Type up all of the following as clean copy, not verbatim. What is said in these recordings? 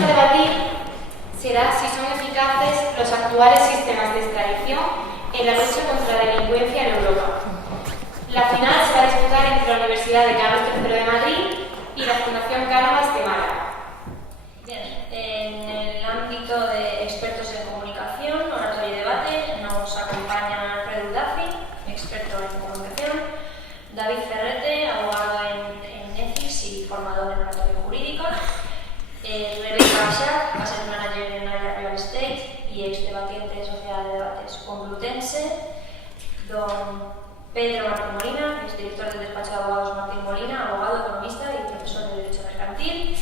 a debatir será si son eficaces los actuales sistemas de extradición en la lucha contra la delincuencia en Europa. La final se va a disputar entre la Universidad de Carlos III de Madrid y la Fundación Cánovas de Málaga. Bien, en el ámbito de expertos en comunicación, oratorio y debate, nos acompaña Alfredo Dafi, experto en comunicación, David Ferrete, abogado en Ethics y formador en oratoria jurídica, Rebeca Asher, asset manager en área real estate y ex debatiente de Sociedad de Debates Complutense, don Pedro Martín Molina, ex director del despacho de abogados Martín Molina, abogado, economista y profesor de Derecho Mercantil,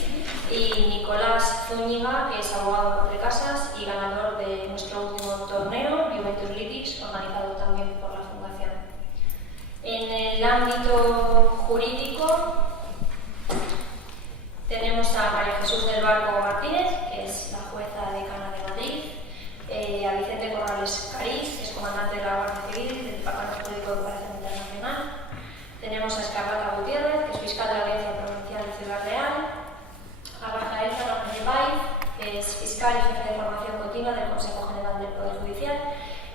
y Nicolás Zúñiga, que es abogado de casas y ganador de nuestro último torneo, Juventus Lytics, organizado también por la Fundación. En el ámbito jurídico tenemos a María Jesús del Barco Martínez, que es la jueza decana de Madrid, a Vicente Corrales Cariz, es comandante de la Guardia Civil del Departamento Jurídico de Cooperación Internacional. Tenemos a Escarlata Gutiérrez, que es fiscal de la Audiencia Provincial de Ciudad Real, a Rafael Fernández de Paiz, que es fiscal y jefe de formación continua del Consejo General del Poder Judicial,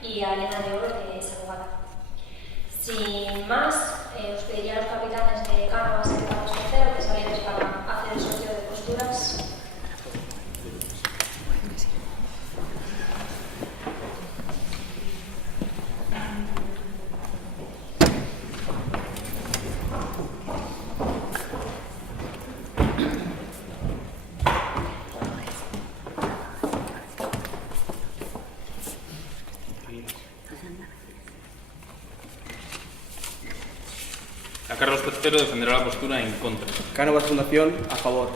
y a Elena de Oro, que es abogada. Sin más, os pediría a los capitanes de Cánovas y de Carlos III que salierais para hacer el sorteo de posturas. A Carlos III defenderá la postura en contra. Cánovas Fundación, a favor.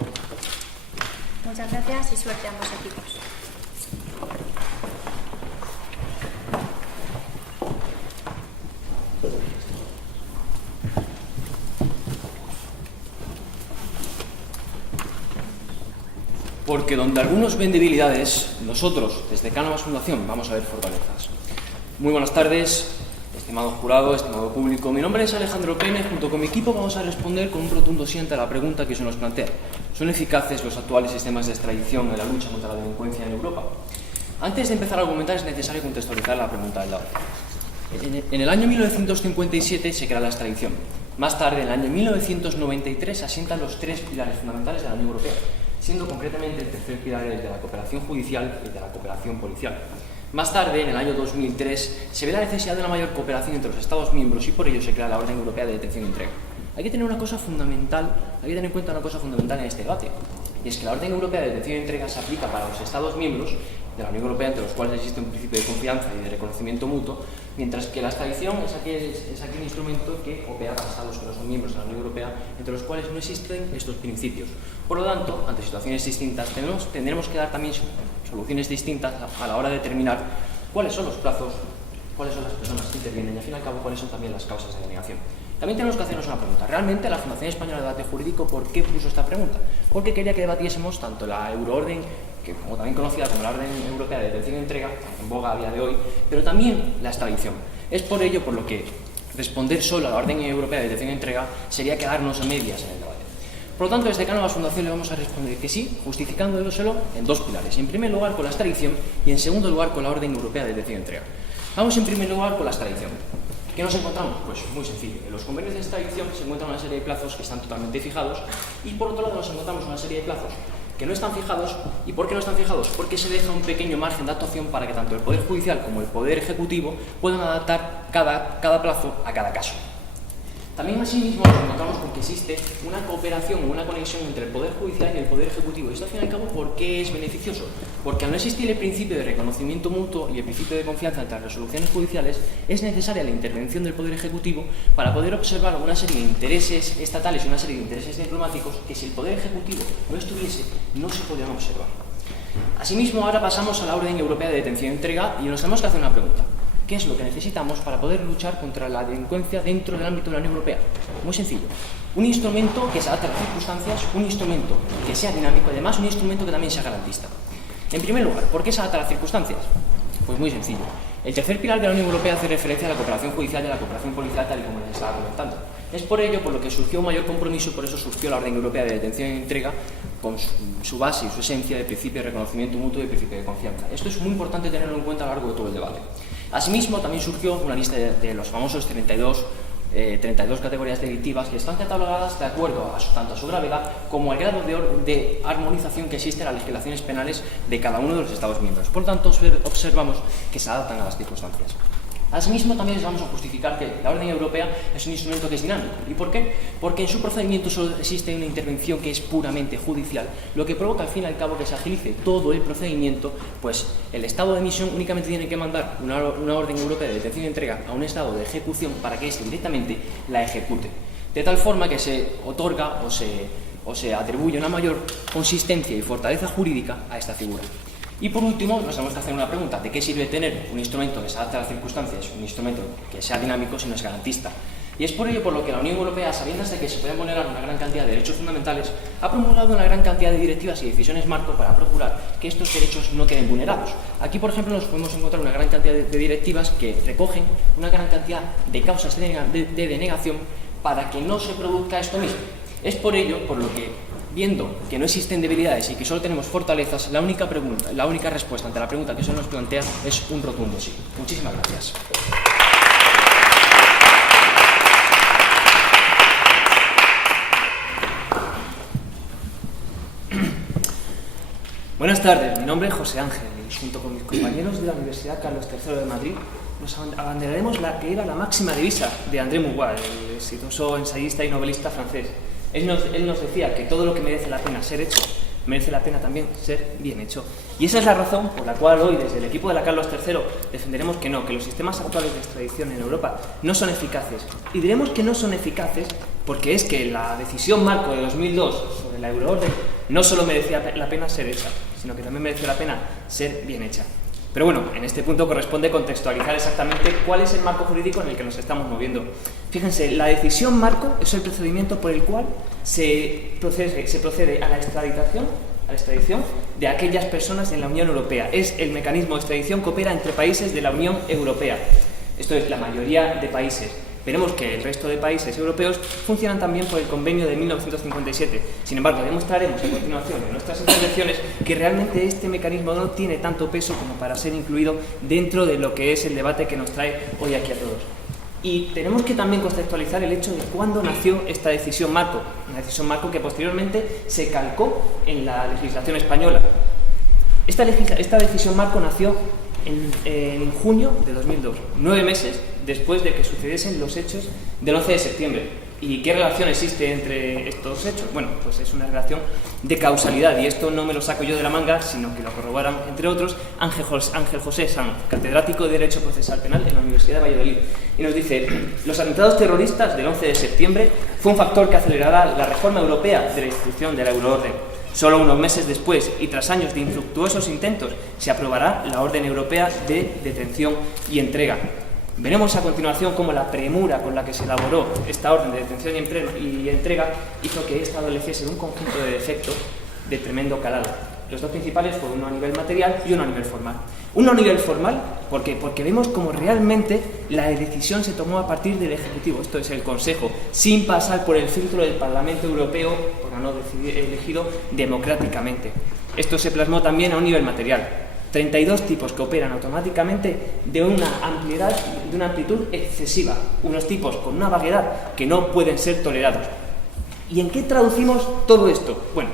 Muchas gracias y suerte a ambos equipos. Porque donde algunos ven debilidades, nosotros, desde Cánovas Fundación, vamos a ver fortalezas. Muy buenas tardes, estimado jurado, estimado público. Mi nombre es Alejandro Pene. Junto con mi equipo vamos a responder con un rotundo sí a la pregunta que se nos plantea. ¿Son eficaces los actuales sistemas de extradición en la lucha contra la delincuencia en Europa? Antes de empezar a argumentar es necesario contextualizar la pregunta del debate. En el año 1957 se crea la extradición. Más tarde, en el año 1993, se asientan los tres pilares fundamentales de la Unión Europea, siendo concretamente el tercer pilar el de la cooperación judicial y el de la cooperación policial. Más tarde, en el año 2003, se ve la necesidad de una mayor cooperación entre los Estados miembros y por ello se crea la Orden Europea de Detención y Entrega. Hay que tener en cuenta una cosa fundamental en este debate, y es que la Orden Europea de Detención y Entrega se aplica para los Estados miembros de la Unión Europea, entre los cuales existe un principio de confianza y de reconocimiento mutuo, mientras que la extradición es aquel instrumento que opera para Estados que no son miembros de la Unión Europea, entre los cuales no existen estos principios. Por lo tanto, ante situaciones distintas, tendremos que dar también soluciones distintas a la hora de determinar cuáles son los plazos, cuáles son las personas que intervienen y, al fin y al cabo, cuáles son también las causas de denegación. También tenemos que hacernos una pregunta. ¿Realmente la Fundación Española de Debate Jurídico por qué puso esta pregunta? Porque quería que debatiésemos tanto la Euroorden, que como también conocida como la Orden Europea de Detención y Entrega, en boga a día de hoy, pero también la extradición. Es por ello por lo que responder solo a la Orden Europea de Detención y Entrega sería quedarnos a medias en el debate. Por lo tanto, desde Cánovas Fundación le vamos a responder que sí, justificándoselo en dos pilares. En primer lugar, con la extradición, y en segundo lugar, con la Orden Europea de Detención y Entrega. Vamos en primer lugar con la extradición. ¿Qué nos encontramos? Pues muy sencillo. En los convenios de extradición se encuentran una serie de plazos que están totalmente fijados y por otro lado nos encontramos una serie de plazos que no están fijados. ¿Y por qué no están fijados? Porque se deja un pequeño margen de actuación para que tanto el Poder Judicial como el Poder Ejecutivo puedan adaptar cada plazo a cada caso. También asimismo nos encontramos con que existe una cooperación o una conexión entre el Poder Judicial y el Poder Ejecutivo. Esto, al fin y al cabo, ¿por qué es beneficioso? Porque al no existir el principio de reconocimiento mutuo y el principio de confianza entre las resoluciones judiciales, es necesaria la intervención del Poder Ejecutivo para poder observar una serie de intereses estatales y una serie de intereses diplomáticos que, si el Poder Ejecutivo no estuviese, no se podrían observar. Asimismo, ahora pasamos a la Orden Europea de Detención y Entrega y nos tenemos que hacer una pregunta. ¿Qué es lo que necesitamos para poder luchar contra la delincuencia dentro del ámbito de la Unión Europea? Muy sencillo. Un instrumento que se adapte a las circunstancias, un instrumento que sea dinámico y además un instrumento que también sea garantista. En primer lugar, ¿por qué se adapta a las circunstancias? Pues muy sencillo. El tercer pilar de la Unión Europea hace referencia a la cooperación judicial y a la cooperación policial, tal y como les estaba comentando. Es por ello por lo que surgió un mayor compromiso y por eso surgió la Orden Europea de Detención y Entrega con su base y su esencia de principio de reconocimiento mutuo y de principio de confianza. Esto es muy importante tenerlo en cuenta a lo largo de todo el debate. Asimismo, también surgió una lista de los famosos 32 categorías delictivas que están catalogadas de acuerdo tanto a su gravedad como al grado de armonización que existe en las legislaciones penales de cada uno de los Estados miembros. Por tanto, observamos que se adaptan a las circunstancias. Asimismo, también les vamos a justificar que la orden europea es un instrumento que es dinámico. ¿Y por qué? Porque en su procedimiento solo existe una intervención que es puramente judicial, lo que provoca al fin y al cabo que se agilice todo el procedimiento, pues el estado de emisión únicamente tiene que mandar una orden europea de detención y entrega a un estado de ejecución para que éste directamente la ejecute. De tal forma que se otorga o se atribuye una mayor consistencia y fortaleza jurídica a esta figura. Y por último, nos tenemos que hacer una pregunta: ¿de qué sirve tener un instrumento que se adapte a las circunstancias, un instrumento que sea dinámico si no es garantista? Y es por ello por lo que la Unión Europea, sabiendo de que se pueden vulnerar una gran cantidad de derechos fundamentales, ha promulgado una gran cantidad de directivas y decisiones marco para procurar que estos derechos no queden vulnerados. Aquí, por ejemplo, nos podemos encontrar una gran cantidad de directivas que recogen una gran cantidad de causas de denegación para que no se produzca esto mismo. Es por ello por lo que, viendo que no existen debilidades y que solo tenemos fortalezas, la única respuesta ante la pregunta que se nos plantea es un rotundo sí. Muchísimas gracias. Buenas tardes, mi nombre es José Ángel y junto con mis compañeros de la Universidad Carlos III de Madrid nos abanderaremos la que era la máxima divisa de André Maurois, el exitoso ensayista y novelista francés. Él nos decía que todo lo que merece la pena ser hecho, merece la pena también ser bien hecho. Y esa es la razón por la cual hoy, desde el equipo de la Carlos III, defenderemos que los sistemas actuales de extradición en Europa no son eficaces. Y diremos que no son eficaces porque es que la decisión marco de 2002 sobre la euroorden no solo merecía la pena ser hecha, sino que también mereció la pena ser bien hecha. Pero bueno, en este punto corresponde contextualizar exactamente cuál es el marco jurídico en el que nos estamos moviendo. Fíjense, la decisión marco es el procedimiento por el cual se procede a la extradición de aquellas personas en la Unión Europea. Es el mecanismo de extradición que opera entre países de la Unión Europea. Esto es, la mayoría de países. Veremos que el resto de países europeos funcionan también por el convenio de 1957. Sin embargo, demostraremos a continuación en nuestras intervenciones que realmente este mecanismo no tiene tanto peso como para ser incluido dentro de lo que es el debate que nos trae hoy aquí a todos. Y tenemos que también contextualizar el hecho de cuándo nació esta decisión marco, una decisión marco que posteriormente se calcó en la legislación española. Esta decisión marco nació en junio de 2002, 9 meses después de que sucediesen los hechos del 11 de septiembre. ¿Y qué relación existe entre estos hechos? Bueno, pues es una relación de causalidad, y esto no me lo saco yo de la manga, sino que lo corroboran, entre otros, Ángel José Sanz, catedrático de Derecho Procesal Penal en la Universidad de Valladolid. Y nos dice: los atentados terroristas del 11 de septiembre fue un factor que acelerará la reforma europea de la institución de la euroorden. Solo unos meses después, y tras años de infructuosos intentos, se aprobará la Orden Europea de Detención y Entrega. Veremos a continuación cómo la premura con la que se elaboró esta orden de detención y entrega hizo que ésta adoleciese de un conjunto de defectos de tremendo calado. Los dos principales fueron uno a nivel material y uno a nivel formal. Uno a nivel formal, ¿por qué? Porque vemos cómo realmente la decisión se tomó a partir del Ejecutivo, esto es el Consejo, sin pasar por el filtro del Parlamento Europeo, por no decidir elegido democráticamente. Esto se plasmó también a un nivel material. 32 tipos que operan automáticamente de una amplitud excesiva, unos tipos con una vaguedad que no pueden ser tolerados. ¿Y en qué traducimos todo esto? Bueno,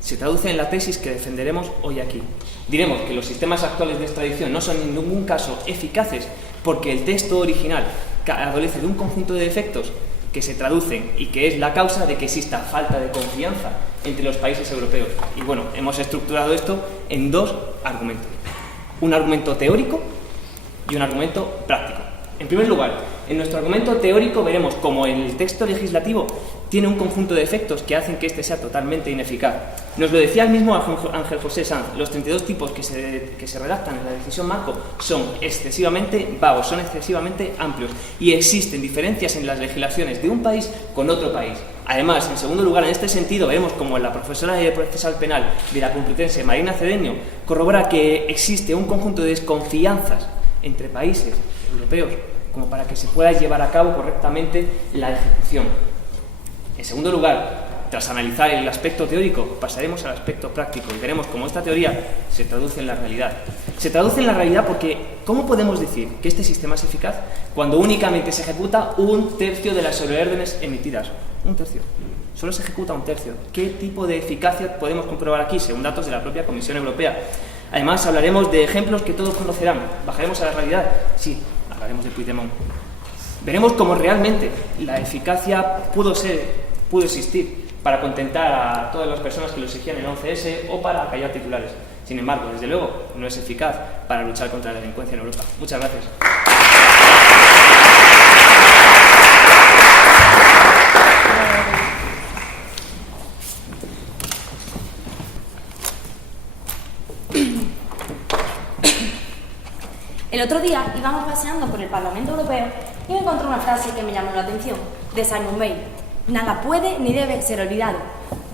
se traduce en la tesis que defenderemos hoy aquí. Diremos que los sistemas actuales de extradición no son en ningún caso eficaces porque el texto original adolece de un conjunto de defectos que se traducen y que es la causa de que exista falta de confianza entre los países europeos. Y bueno, hemos estructurado esto en dos argumentos. Un argumento teórico y un argumento práctico. En primer lugar, en nuestro argumento teórico veremos cómo el texto legislativo tiene un conjunto de efectos que hacen que éste sea totalmente ineficaz. Nos lo decía el mismo Ángel José Sanz: los 32 tipos que se redactan en la decisión marco son excesivamente vagos, son excesivamente amplios, y existen diferencias en las legislaciones de un país con otro país. Además, en segundo lugar, en este sentido, vemos como la profesora de Procesal Penal de la Complutense, Marina Cedeño, corrobora que existe un conjunto de desconfianzas entre países europeos como para que se pueda llevar a cabo correctamente la ejecución. En segundo lugar, Tras analizar el aspecto teórico, pasaremos al aspecto práctico y veremos cómo esta teoría se traduce en la realidad. Se traduce en la realidad porque ¿cómo podemos decir que este sistema es eficaz cuando únicamente se ejecuta un tercio de las sobreórdenes emitidas? Un tercio. Solo se ejecuta un tercio. ¿Qué tipo de eficacia podemos comprobar aquí, según datos de la propia Comisión Europea? Además, hablaremos de ejemplos que todos conocerán. ¿Bajaremos a la realidad? Sí, hablaremos de Puigdemont. Veremos cómo realmente la eficacia pudo existir para contentar a todas las personas que lo exigían en el 11S o para callar titulares. Sin embargo, desde luego, no es eficaz para luchar contra la delincuencia en Europa. Muchas gracias. El otro día íbamos paseando por el Parlamento Europeo y me encontré una frase que me llamó la atención, de Simon Weil. Nada puede ni debe ser olvidado.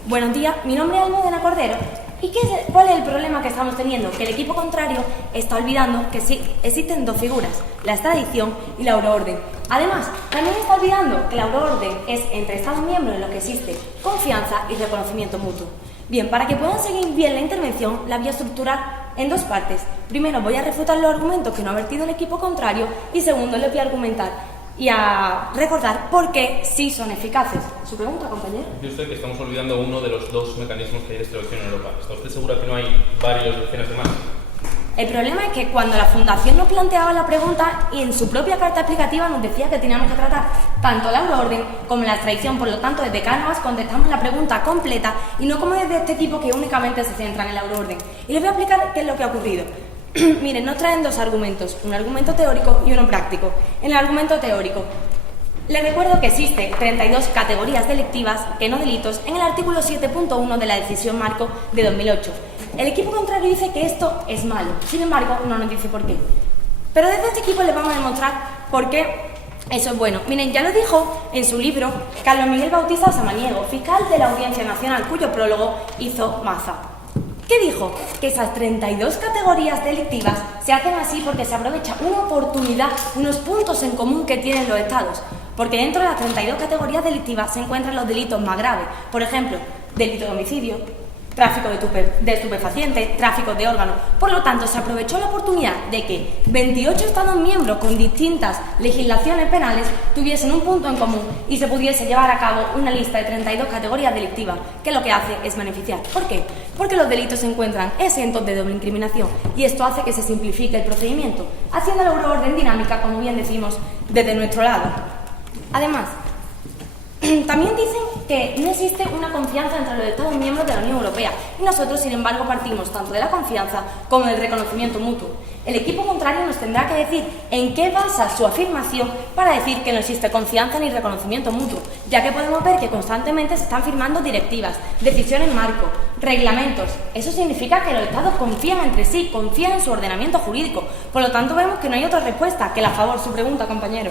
Buenos días, mi nombre es Almudena Cordero. ¿Y cuál es el problema que estamos teniendo? Que el equipo contrario está olvidando que sí, existen dos figuras, la extradición y la euroorden. Además, también está olvidando que la euroorden es entre Estados miembros en lo que existe confianza y reconocimiento mutuo. Bien, para que puedan seguir bien la intervención, la voy a estructurar en dos partes. Primero voy a refutar los argumentos que no ha vertido el equipo contrario y segundo les voy a argumentar y a recordar por qué sí son eficaces. ¿Su pregunta, compañero? Dice usted que estamos olvidando uno de los dos mecanismos que hay de extradición en Europa. ¿Está usted segura que no hay varios decenas de más? El problema es que cuando la Fundación nos planteaba la pregunta y en su propia carta explicativa nos decía que teníamos que tratar tanto la euroorden como la extradición, por lo tanto desde Cánovas contestamos la pregunta completa y no como desde este equipo que únicamente se centra en la euroorden. Y les voy a explicar qué es lo que ha ocurrido. Miren, nos traen dos argumentos, un argumento teórico y uno práctico. En el argumento teórico, les recuerdo que existen 32 categorías delictivas que no delitos en el artículo 7.1 de la decisión marco de 2008. El equipo contrario dice que esto es malo, sin embargo, no nos dice por qué. Pero desde este equipo les vamos a demostrar por qué eso es bueno. Miren, ya lo dijo en su libro Carlos Miguel Bautista Samaniego, fiscal de la Audiencia Nacional, cuyo prólogo hizo Maza. ¿Qué dijo? Que esas 32 categorías delictivas se hacen así porque se aprovecha una oportunidad, unos puntos en común que tienen los estados. Porque dentro de las 32 categorías delictivas se encuentran los delitos más graves. Por ejemplo, delito de homicidio, tráfico de estupefacientes, tráfico de órganos. Por lo tanto, se aprovechó la oportunidad de que 28 Estados miembros con distintas legislaciones penales tuviesen un punto en común y se pudiese llevar a cabo una lista de 32 categorías delictivas, que lo que hace es beneficiar. ¿Por qué? Porque los delitos se encuentran exentos de doble incriminación y esto hace que se simplifique el procedimiento, haciendo la euroorden dinámica, como bien decimos, desde nuestro lado. Además, también dicen que no existe una confianza entre los Estados miembros de la Unión Europea y nosotros, sin embargo, partimos tanto de la confianza como del reconocimiento mutuo. El equipo contrario nos tendrá que decir en qué basa su afirmación para decir que no existe confianza ni reconocimiento mutuo, ya que podemos ver que constantemente se están firmando directivas, decisiones marco, reglamentos. Eso significa que los Estados confían entre sí, confían en su ordenamiento jurídico. Por lo tanto, vemos que no hay otra respuesta que la a favor. Su pregunta, compañero.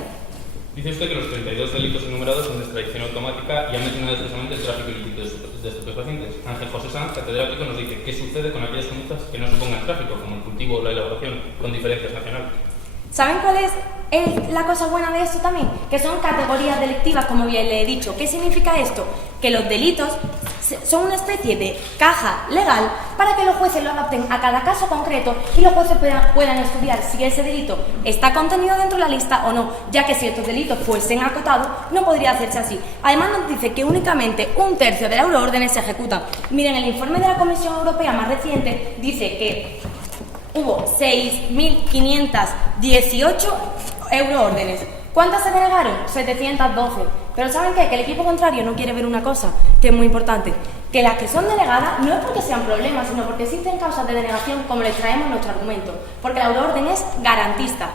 Dice usted que los 32 delitos enumerados son de extradición automática y ha mencionado expresamente el tráfico ilícito de estupefacientes. Ángel José Sanz, catedrático, nos dice qué sucede con aquellas conductas que no supongan tráfico, como el cultivo o la elaboración, con diferencias nacionales. ¿Saben cuál es la cosa buena de esto también? Que son categorías delictivas, como bien le he dicho. ¿Qué significa esto? Que los delitos son una especie de caja legal para que los jueces lo adapten a cada caso concreto y los jueces puedan estudiar si ese delito está contenido dentro de la lista o no, ya que si estos delitos fuesen acotados no podría hacerse así. Además nos dice que únicamente un tercio de las euroórdenes se ejecutan. Miren, el informe de la Comisión Europea más reciente dice que hubo 6.518 euroórdenes. ¿Cuántas se denegaron? 712. Pero ¿saben qué? Que el equipo contrario no quiere ver una cosa que es muy importante, que las que son denegadas no es porque sean problemas, sino porque existen causas de denegación, como les traemos en nuestro argumento, porque la euroorden es garantista.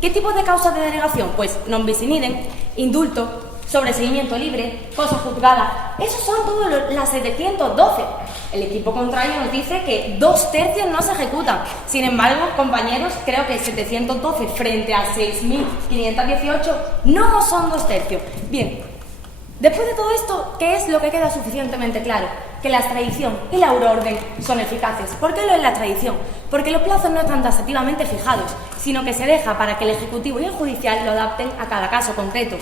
¿Qué tipo de causas de denegación? Pues non bis in idem, indulto, sobreseimiento libre, cosas juzgadas. Esos son todas las 712. El equipo contrario nos dice que 2/3 no se ejecutan. Sin embargo, compañeros, creo que 712 frente a 6.518 no son 2/3. Bien, después de todo esto, ¿qué es lo que queda suficientemente claro? Que la extradición y la euroorden son eficaces. ¿Por qué lo es la extradición? Porque los plazos no están taxativamente fijados, sino que se deja para que el Ejecutivo y el Judicial lo adapten a cada caso concreto.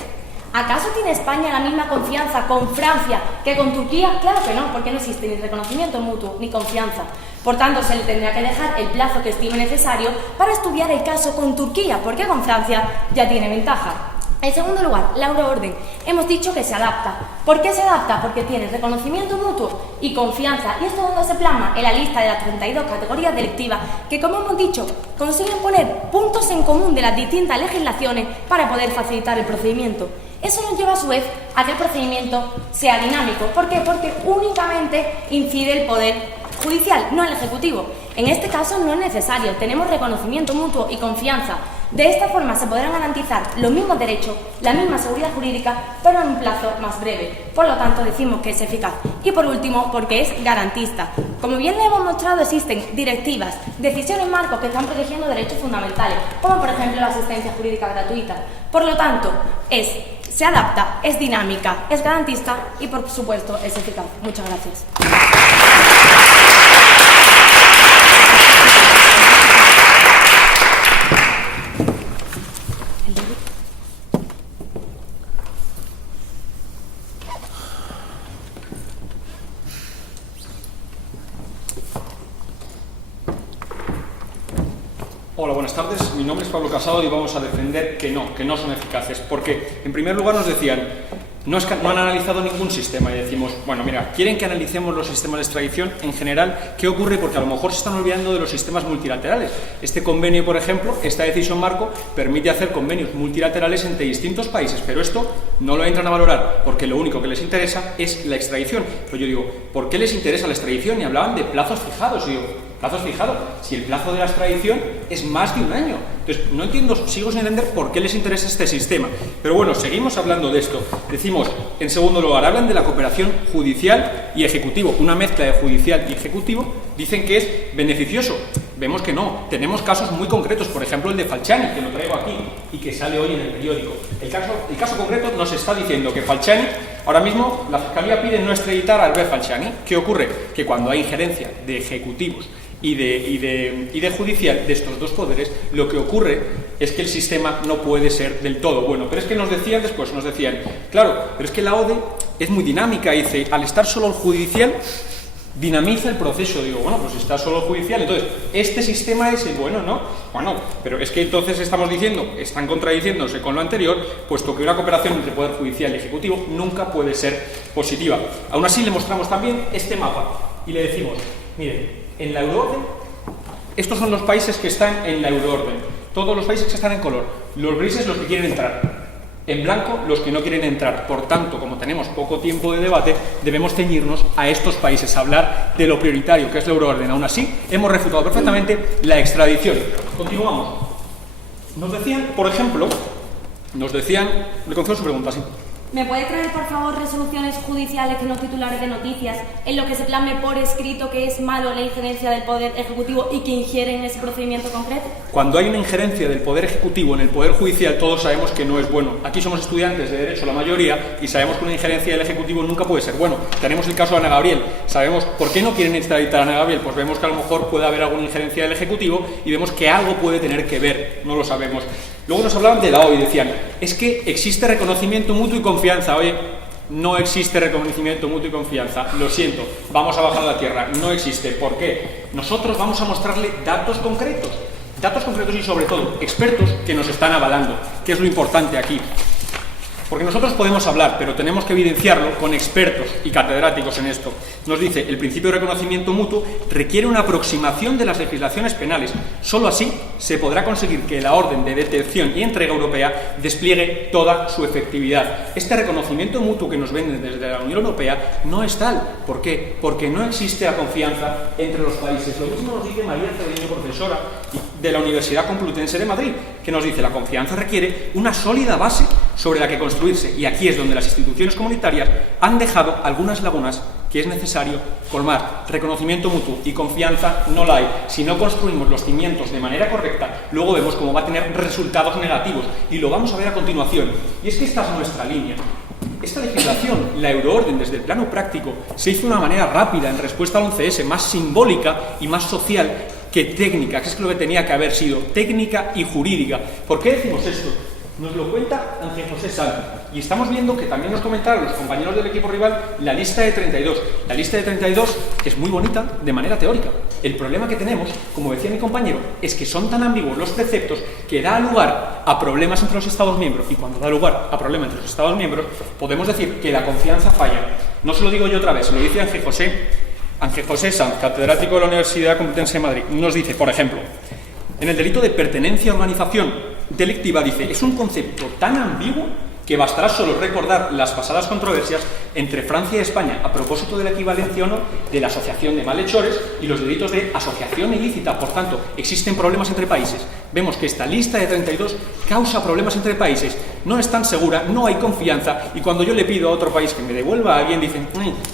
¿Acaso tiene España la misma confianza con Francia que con Turquía? Claro que no, porque no existe ni reconocimiento mutuo ni confianza. Por tanto, se le tendrá que dejar el plazo que estime necesario para estudiar el caso con Turquía, porque con Francia ya tiene ventaja. En segundo lugar, la euroorden. Hemos dicho que se adapta. ¿Por qué se adapta? Porque tiene reconocimiento mutuo y confianza. ¿Y esto donde se plasma? En la lista de las 32 categorías delictivas que, como hemos dicho, consiguen poner puntos en común de las distintas legislaciones para poder facilitar el procedimiento. Eso nos lleva a su vez a que el procedimiento sea dinámico. ¿Por qué? Porque únicamente incide el poder judicial, no el ejecutivo. En este caso no es necesario, tenemos reconocimiento mutuo y confianza. De esta forma se podrán garantizar los mismos derechos, la misma seguridad jurídica, pero en un plazo más breve. Por lo tanto, decimos que es eficaz. Y por último, porque es garantista. Como bien le hemos mostrado, existen directivas, decisiones marcos que están protegiendo derechos fundamentales, como por ejemplo la asistencia jurídica gratuita. Por lo tanto, se adapta, es dinámica, es garantista y por supuesto es eficaz. Muchas gracias. Hola, buenas tardes. Mi nombre es Pablo Casado y vamos a defender que no son eficaces. Porque, en primer lugar, nos decían, no han analizado ningún sistema y decimos, bueno, mira, quieren que analicemos los sistemas de extradición en general. ¿Qué ocurre? Porque a lo mejor se están olvidando de los sistemas multilaterales. Este convenio, por ejemplo, esta decisión marco, permite hacer convenios multilaterales entre distintos países, pero esto no lo entran a valorar porque lo único que les interesa es la extradición. Pero yo digo, ¿por qué les interesa la extradición? Y hablaban de plazos fijados. Y digo, plazos fijados, si el plazo de la extradición es más de un año. Entonces, no entiendo, sigo sin entender por qué les interesa este sistema. Pero bueno, seguimos hablando de esto. Decimos, en segundo lugar, hablan de la cooperación judicial y ejecutivo. Una mezcla de judicial y ejecutivo, dicen que es beneficioso. Vemos que no. Tenemos casos muy concretos, por ejemplo el de Falciani, que lo traigo aquí y que sale hoy en el periódico. El caso concreto nos está diciendo que Falciani, ahora mismo la Fiscalía pide no extraditar a Albert Falciani. ¿Qué ocurre? Que cuando hay injerencia de ejecutivos y de judicial, de estos dos poderes, lo que ocurre es que el sistema no puede ser del todo bueno. Pero es que nos decían, claro, pero es que la ODE es muy dinámica, dice, al estar solo el judicial, dinamiza el proceso. Digo, bueno, pues está solo el judicial, entonces, este sistema es el bueno, ¿no? Bueno, pero es que entonces estamos diciendo, están contradiciéndose con lo anterior, puesto que una cooperación entre poder judicial y ejecutivo nunca puede ser positiva. Aún así, le mostramos también este mapa y le decimos, miren, en la euroorden, estos son los países que están en la euroorden, todos los países que están en color, los grises los que quieren entrar, en blanco los que no quieren entrar. Por tanto, como tenemos poco tiempo de debate, debemos ceñirnos a estos países, a hablar de lo prioritario, que es la euroorden. Aún así, hemos refutado perfectamente la extradición. Continuamos. Nos decían, por ejemplo, le concedo su pregunta, sí. ¿Me puede traer, por favor, resoluciones judiciales que no titulares de noticias en lo que se plasme por escrito que es malo la injerencia del Poder Ejecutivo y que ingiere en ese procedimiento concreto? Cuando hay una injerencia del Poder Ejecutivo en el Poder Judicial, todos sabemos que no es bueno. Aquí somos estudiantes de Derecho, la mayoría, y sabemos que una injerencia del Ejecutivo nunca puede ser bueno. Tenemos el caso de Ana Gabriel. Sabemos por qué no quieren extraditar a Ana Gabriel. Pues vemos que a lo mejor puede haber alguna injerencia del Ejecutivo y vemos que algo puede tener que ver. No lo sabemos. Luego nos hablaban de la OI y decían, es que existe reconocimiento mutuo y confianza. Oye, no existe reconocimiento mutuo y confianza. Lo siento, vamos a bajar a la tierra. No existe. ¿Por qué? Nosotros vamos a mostrarle datos concretos y sobre todo expertos que nos están avalando, que es lo importante aquí. Porque nosotros podemos hablar, pero tenemos que evidenciarlo con expertos y catedráticos en esto. Nos dice, el principio de reconocimiento mutuo requiere una aproximación de las legislaciones penales. Solo así se podrá conseguir que la orden de detención y entrega europea despliegue toda su efectividad. Este reconocimiento mutuo que nos venden desde la Unión Europea no es tal. ¿Por qué? Porque no existe la confianza entre los países. Lo mismo nos dice María Cedeño, profesora de la Universidad Complutense de Madrid, que nos dice, la confianza requiere una sólida base sobre la que construirse, y aquí es donde las instituciones comunitarias han dejado algunas lagunas que es necesario colmar. Reconocimiento mutuo y confianza no la hay. Si no construimos los cimientos de manera correcta, luego vemos cómo va a tener resultados negativos, y lo vamos a ver a continuación. Y es que esta es nuestra línea. Esta legislación, la euroorden, desde el plano práctico, se hizo de una manera rápida en respuesta al 11S, más simbólica y más social que técnica, que es lo que tenía que haber sido, técnica y jurídica. ¿Por qué decimos esto? Nos lo cuenta Ángel José Sanz. Y estamos viendo que también nos comentaron los compañeros del equipo rival la lista de 32. La lista de 32 es muy bonita de manera teórica. El problema que tenemos, como decía mi compañero, es que son tan ambiguos los preceptos que da lugar a problemas entre los Estados miembros, y cuando da lugar a problemas entre los Estados miembros podemos decir que la confianza falla. No se lo digo yo otra vez, se lo dice Ángel José Sanz, catedrático de la Universidad Complutense de Madrid. Nos dice, por ejemplo, en el delito de pertenencia a organización delictiva, dice, es un concepto tan ambiguo que bastará solo recordar las pasadas controversias entre Francia y España a propósito de la equivalencia o no de la asociación de malhechores y los delitos de asociación ilícita. Por tanto, existen problemas entre países. Vemos que esta lista de 32 causa problemas entre países, no es tan segura, no hay confianza, y cuando yo le pido a otro país que me devuelva a alguien, dicen,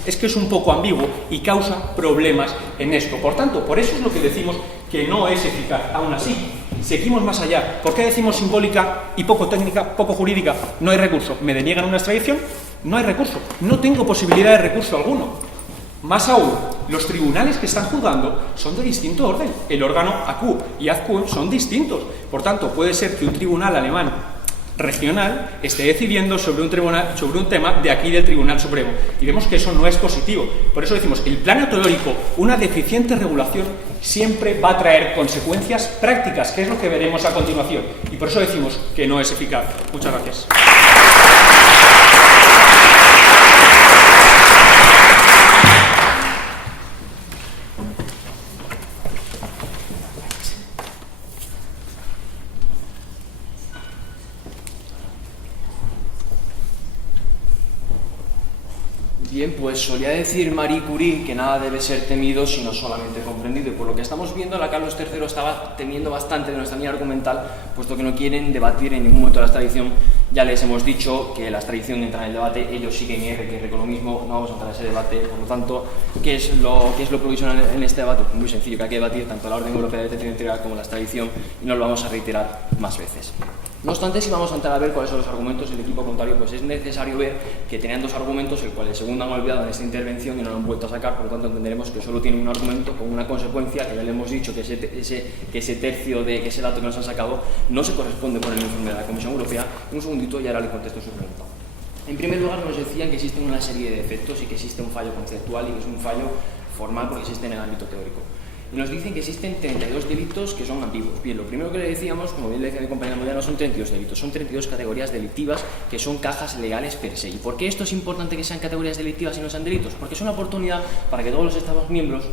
es que es un poco ambiguo y causa problemas en esto. Por tanto, por eso es lo que decimos que no es eficaz. Aún así, seguimos más allá. ¿Por qué decimos simbólica y poco técnica, poco jurídica? No hay recurso. ¿Me deniegan una extradición? No hay recurso. No tengo posibilidad de recurso alguno. Más aún, los tribunales que están juzgando son de distinto orden. El órgano AQ y AZCUM son distintos. Por tanto, puede ser que un tribunal alemán regional esté decidiendo sobre un tema de aquí del Tribunal Supremo. Y vemos que eso no es positivo. Por eso decimos, el plano teórico, una deficiente regulación, siempre va a traer consecuencias prácticas, que es lo que veremos a continuación. Y por eso decimos que no es eficaz. Muchas gracias. Bien, pues solía decir Marie Curie que nada debe ser temido sino solamente comprendido, y por lo que estamos viendo la Carlos III estaba temiendo bastante de nuestra línea argumental, puesto que no quieren debatir en ningún momento la extradición. Ya les hemos dicho que la extradición entra en el debate, ellos siguen R, que R con lo mismo, no vamos a entrar en ese debate. Por lo tanto, ¿qué es lo provisional en este debate? Pues muy sencillo, que hay que debatir tanto la Orden Europea de Detención Integral como la extradición, y nos lo vamos a reiterar más veces. No obstante, si vamos a entrar a ver cuáles son los argumentos del equipo contrario, pues es necesario ver que tenían dos argumentos, el cual el segundo han olvidado en esta intervención y no lo han vuelto a sacar. Por lo tanto, entenderemos que solo tienen un argumento con una consecuencia, que ya le hemos dicho que ese tercio de ese dato que nos han sacado no se corresponde con el informe de la Comisión Europea. Un segundito y ahora le contesto su pregunta. En primer lugar, nos decían que existen una serie de defectos y que existe un fallo conceptual y que es un fallo formal porque existe en el ámbito teórico. Y nos dicen que existen 32 delitos que son ambiguos. Bien, lo primero que le decíamos, como bien le decía mi compañera María, no son 32 delitos, son 32 categorías delictivas que son cajas legales per se. ¿Y por qué esto es importante que sean categorías delictivas y no sean delitos? Porque es una oportunidad para que todos los Estados miembros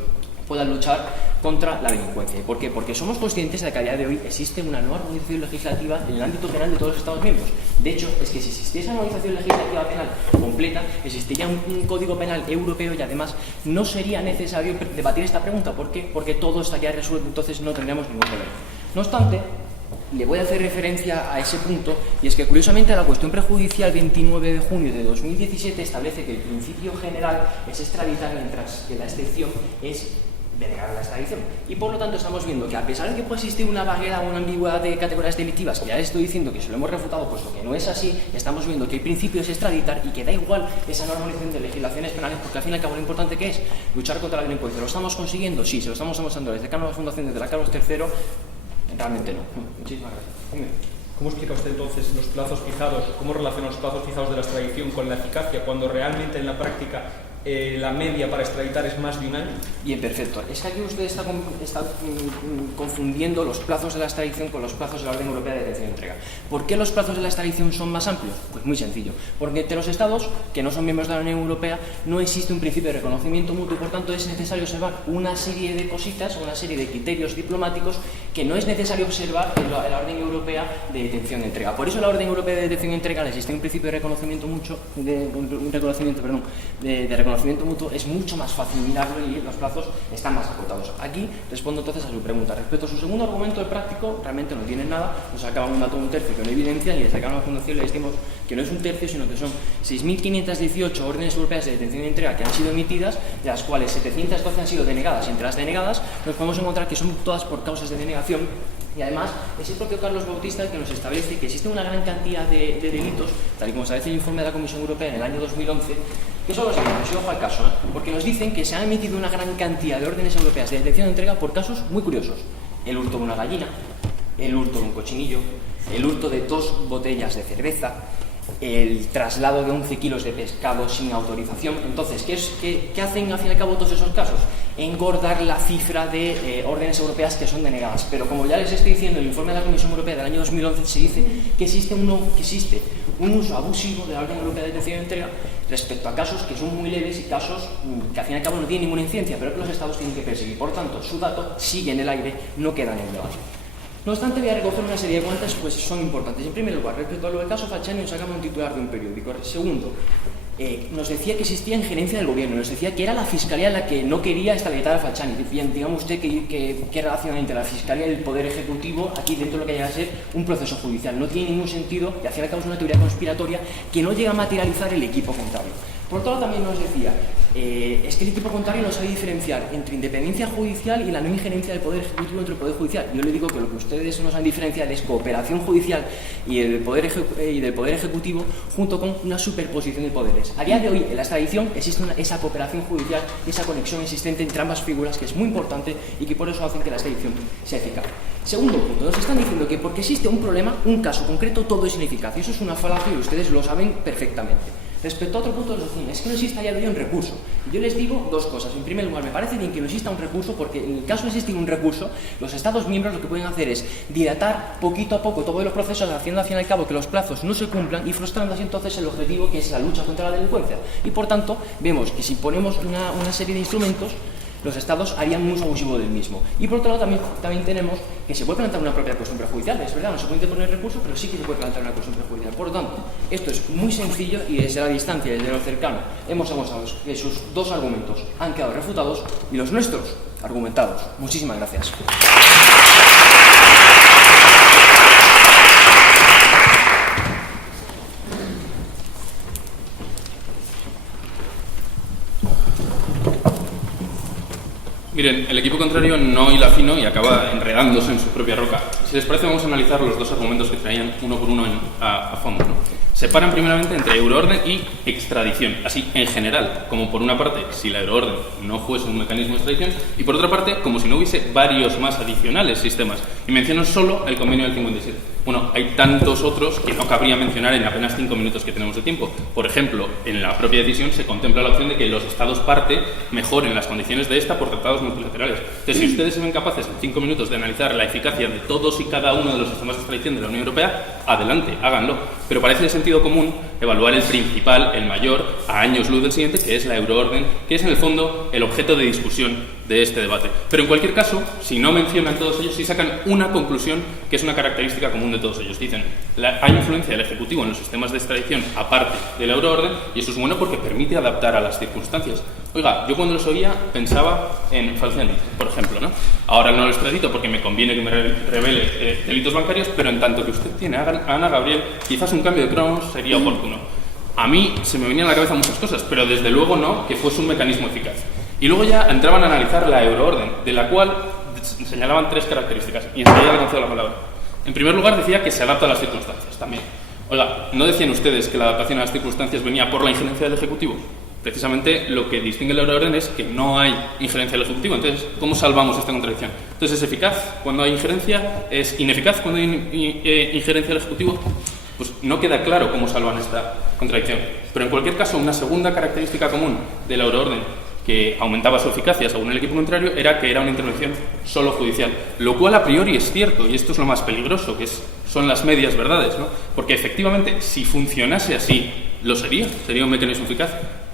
puedan luchar contra la delincuencia. ¿Y por qué? Porque somos conscientes de que a día de hoy existe una nueva armonización legislativa en el ámbito penal de todos los Estados miembros. De hecho, es que si existiese una armonización legislativa penal completa, existiría un código penal europeo y además no sería necesario debatir esta pregunta. ¿Por qué? Porque todo estaría resuelto, entonces no tendríamos ningún problema. No obstante, le voy a hacer referencia a ese punto, y es que curiosamente la cuestión prejudicial 29 de junio de 2017 establece que el principio general es extraditar, mientras que la excepción es denegar la extradición. Y por lo tanto estamos viendo que a pesar de que puede existir una vaguedad o una ambigüedad de categorías delictivas, que ya les estoy diciendo que se lo hemos refutado puesto que no es así, estamos viendo que el principio es extraditar y que da igual esa normalización de legislaciones penales, porque al fin y al cabo lo importante que es luchar contra la delincuencia. ¿Lo estamos consiguiendo? Sí, se lo estamos demostrando desde la Fundación, desde la Carlos III, realmente no. Muchísimas gracias. ¿Cómo explica usted entonces los plazos fijados? ¿Cómo relaciona los plazos fijados de la extradición con la eficacia cuando realmente en la práctica la media para extraditar es más de un año? Bien, perfecto. Es que aquí usted está confundiendo los plazos de la extradición con los plazos de la Orden Europea de Detención y Entrega. ¿Por qué los plazos de la extradición son más amplios? Pues muy sencillo. Porque entre los Estados que no son miembros de la Unión Europea no existe un principio de reconocimiento mutuo y por tanto es necesario observar una serie de cositas, una serie de criterios diplomáticos que no es necesario observar en la Orden Europea de Detención y Entrega. Por eso la Orden Europea de Detención y Entrega existe un principio de reconocimiento mutuo, es mucho más fácil mirarlo y los plazos están más acotados. Aquí respondo entonces a su pregunta. Respecto a su segundo argumento, el práctico realmente no tiene nada, nos sacaban un dato de un tercio que no evidencia, y desde acá a la Fundación le decimos que no es un tercio, sino que son 6.518 órdenes europeas de detención y entrega que han sido emitidas, de las cuales 712 han sido denegadas, y entre las denegadas nos podemos encontrar que son todas por causas de denegación. Y además es el propio Carlos Bautista el que nos establece que existe una gran cantidad de delitos, tal y como establece el informe de la Comisión Europea en el año 2011, que son los siguientes, y ojo al caso, porque nos dicen que se han emitido una gran cantidad de órdenes europeas de detención y entrega por casos muy curiosos: el hurto de una gallina, el hurto de un cochinillo, el hurto de 2 botellas de cerveza, el traslado de 11 kilos de pescado sin autorización. Entonces, ¿qué hacen al fin y al cabo todos esos casos? Engordar la cifra de órdenes europeas que son denegadas. Pero como ya les estoy diciendo, el informe de la Comisión Europea del año 2011 se dice que existe un uso abusivo de la orden europea de detención y entrega respecto a casos que son muy leves y casos que al fin y al cabo no tienen ninguna incidencia, pero que los Estados tienen que perseguir. Por tanto, su dato sigue en el aire, no queda en el debate. No obstante, voy a recoger una serie de cuentas pues son importantes. En primer lugar, respecto a lo del caso Falciani, nos sacamos un titular de un periódico. Segundo, nos decía que existía injerencia del gobierno, nos decía que era la Fiscalía la que no quería extraditar a Falciani. Bien, digamos usted qué relación hay entre la Fiscalía y el Poder Ejecutivo aquí dentro de lo que llega a ser un proceso judicial. No tiene ningún sentido, y al fin y al cabo es una teoría conspiratoria que no llega a materializar el equipo contrario. Por otro lado, también nos decía, es que el equipo contrario no sabe diferenciar entre independencia judicial y la no injerencia del Poder Ejecutivo entre el Poder Judicial. Yo le digo que lo que ustedes no saben diferenciar es cooperación judicial y del Poder Ejecutivo junto con una superposición de poderes. A día de hoy, en la extradición existe esa cooperación judicial y esa conexión existente entre ambas figuras, que es muy importante y que por eso hacen que la extradición sea eficaz. Segundo punto, nos están diciendo que porque existe un problema, un caso concreto, todo es ineficaz. Y eso es una falacia y ustedes lo saben perfectamente. Respecto a otro punto, nos dicen, es que no existe a día de hoy un recurso. Yo les digo dos cosas. En primer lugar, me parece bien que no exista un recurso porque en el caso de existir un recurso, los Estados miembros lo que pueden hacer es dilatar poquito a poco todos los procesos, haciendo al fin y al cabo que los plazos no se cumplan y frustrando así entonces el objetivo que es la lucha contra la delincuencia. Y por tanto, vemos que si ponemos una serie de instrumentos, los Estados harían un uso abusivo del mismo. Y por otro lado también tenemos que se puede plantear una propia cuestión prejudicial. Es verdad, no se puede interponer recurso, pero sí que se puede plantear una cuestión prejudicial. Por lo tanto, esto es muy sencillo y desde la distancia, desde lo cercano, hemos demostrado que sus dos argumentos han quedado refutados y los nuestros argumentados. Muchísimas gracias. Miren, el equipo contrario no hila fino y acaba enredándose en su propia roca. Si les parece, vamos a analizar los dos argumentos que traían uno por uno a fondo, ¿no? Separan primeramente entre euroorden y extradición, así en general, como por una parte, si la euroorden no fuese un mecanismo de extradición, y por otra parte, como si no hubiese varios más adicionales sistemas. Y menciono solo el convenio del 57. Bueno, hay tantos otros que no cabría mencionar en apenas 5 minutos que tenemos de tiempo. Por ejemplo, en la propia decisión se contempla la opción de que los Estados parte mejoren las condiciones de esta por tratados multilaterales. Entonces, si ustedes se ven capaces en 5 minutos de analizar la eficacia de todos y cada uno de los sistemas de extradición de la Unión Europea, adelante, háganlo. Pero parece de sentido común evaluar el principal, el mayor, a años luz del siguiente, que es la euroorden, que es en el fondo el objeto de discusión de este debate. Pero en cualquier caso, si no mencionan todos ellos, sí sacan una conclusión que es una característica común de todos ellos. Dicen, hay influencia del Ejecutivo en los sistemas de extradición aparte de la euroorden, y eso es bueno porque permite adaptar a las circunstancias. Oiga, yo cuando los oía pensaba en Falciani, por ejemplo, ¿no? Ahora no lo extradito porque me conviene que me revele delitos bancarios, pero en tanto que usted tiene a Ana Gabriel, quizás un cambio de cronos sería oportuno. A mí se me venían a la cabeza muchas cosas, pero desde luego no que fuese un mecanismo eficaz. Y luego ya entraban a analizar la euroorden, de la cual señalaban 3 características, y enseguida le concedo la palabra. En primer lugar, decía que se adapta a las circunstancias también. Oiga, ¿no decían ustedes que la adaptación a las circunstancias venía por la injerencia del Ejecutivo? Precisamente lo que distingue la euroorden es que no hay injerencia del Ejecutivo. Entonces, ¿cómo salvamos esta contradicción? Entonces, ¿es eficaz cuando hay injerencia? ¿Es ineficaz cuando hay injerencia del Ejecutivo? Pues no queda claro cómo salvan esta contradicción. Pero en cualquier caso, una segunda característica común de la euroorden que aumentaba su eficacia según el equipo contrario era que era una intervención solo judicial, lo cual a priori es cierto, y esto es lo más peligroso, que son las medias verdades, ¿no? Porque efectivamente, si funcionase así, lo sería un mecanismo eficaz,